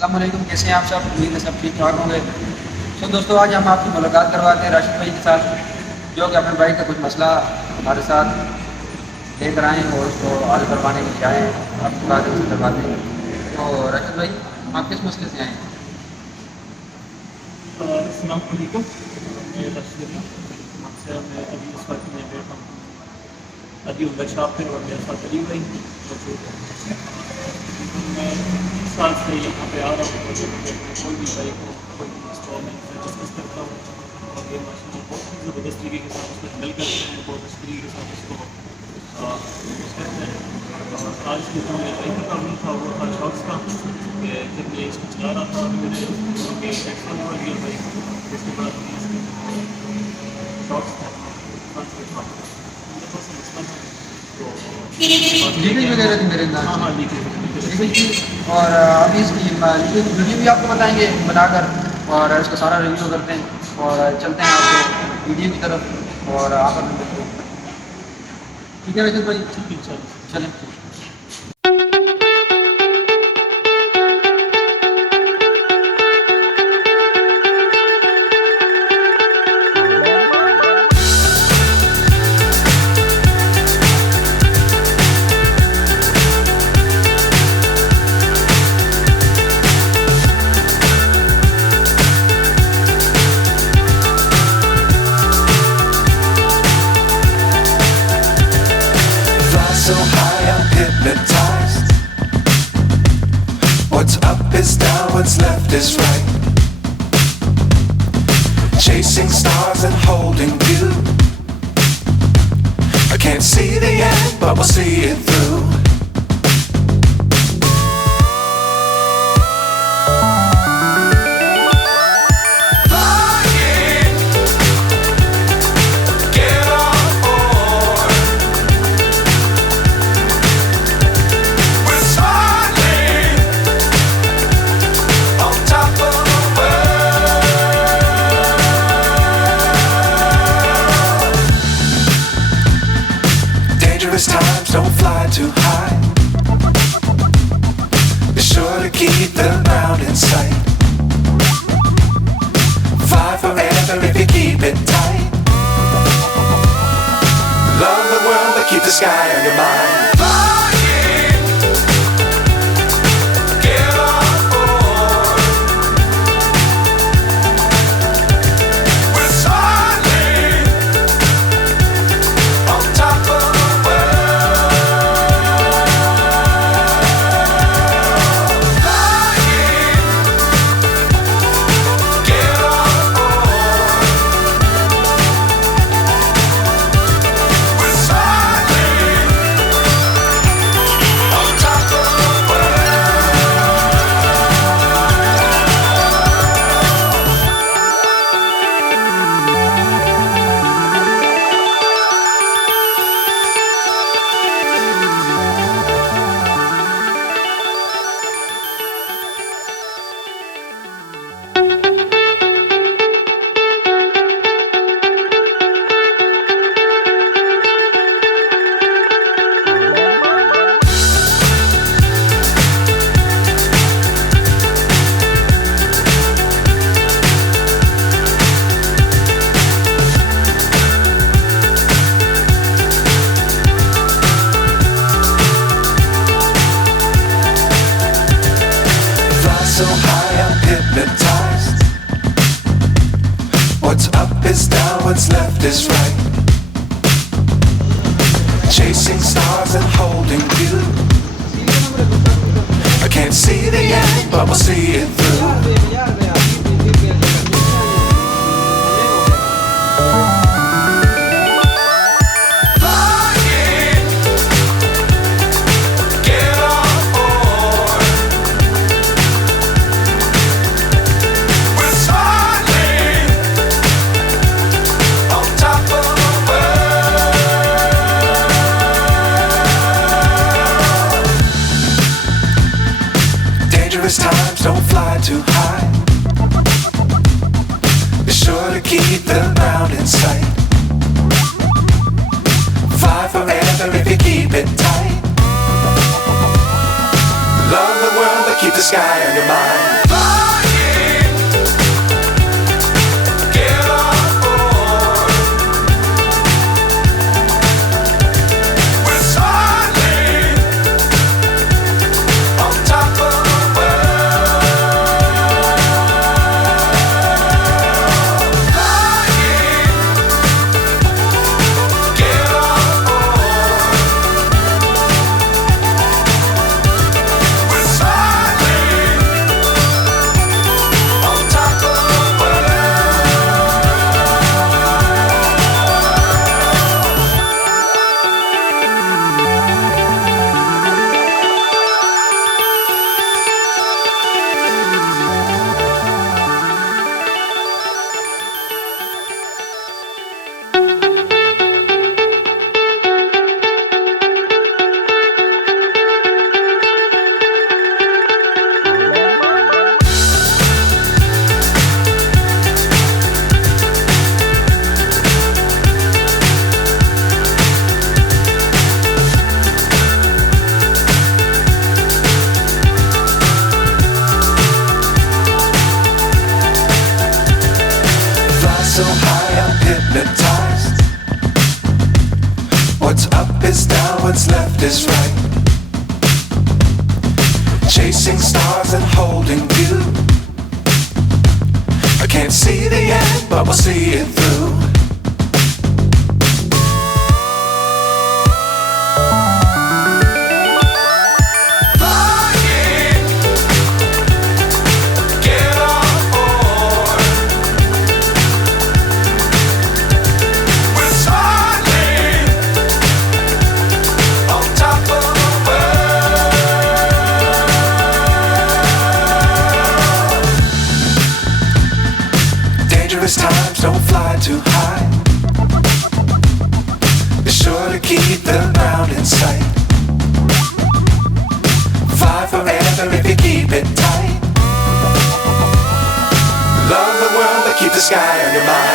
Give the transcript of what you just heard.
अस्सलाम वालेकुम, कैसे हैं आप सब? उम्मीद है सब ठीक ठाक होंगे। तो दोस्तों, आज हम आपकी मुलाकात करवाते हैं राशिद भाई के साथ, जो कि अपने भाई का कुछ मसला हमारे साथ लेकर आए और उसको हल करवाने के लिए आए हैं। आपकी बात से करवाते हैं। तो राशिद भाई, आप किस मसले से आए हैं? अस्सलाम वालेकुम, मैं राशिद आपसे मैं अभी इस वक्त में बैठा हूँ अभी उनका शॉप पर और मेरे साथ अली भाई। मैं 20 साल से यहाँ पे आ रहा हूँ और कोई भी बाइक हो कोई भी स्टॉल में मैं डिस्कस करता हूँ और ये माशाल्लाह बहुत ही ज़बरदस्त तरीके के साथ उसको हैंडल करते हैं, बहुत अच्छी तरीके के साथ उसको यूज़ करते हैं। और आज जो मेरा बाइक का प्रॉब्लम था वो था शॉक्स का, कि जब मैं इसको चला रहा था मैंने एक्सीडेंट हो गया बाइक, जिसके बाद शॉक्स था लीकेज वगैरह थी मेरे अंदाज से। हाँ लीकेज और अभी इसकी लीकेज वीडियो भी आपको बताएंगे बनाकर, और इसका सारा रिव्यू करते हैं और चलते हैं आपके वीडियो की तरफ और आकर मिलते हैं। ठीक है राशिद भाई, ठीक है चलें। So high, I'm hypnotized. What's up is down, what's left is right. Chasing stars and holding you. I can't see the end, but we'll see it through. Times don't fly too high. Be sure to keep the ground in sight. Fly forever if you keep it tight. Love the world but keep the sky on your mind. So high, I'm hypnotized. What's up is down, what's left is right. Chasing stars and holding you. I can't see the end, but we'll see it through. Times don't fly too high. Be sure to keep the ground in sight. Fly forever if you keep it tight. Love the world but keep the sky on your mind. Flying, get on board. We're soaring on top of the world. Flying, get on board. We're soaring on top of the fly so high, I'm hypnotized. What's up is down, what's left is right. Chasing stars and holding you. I can't see the end, but we'll see it through. Flying, get on board. We're soaring on top of the world. Dangerous times, don't fly too high. Be sure to keep the ground in sight. Fly forever if you keep it tight. Love the world, but keep the sky on your mind.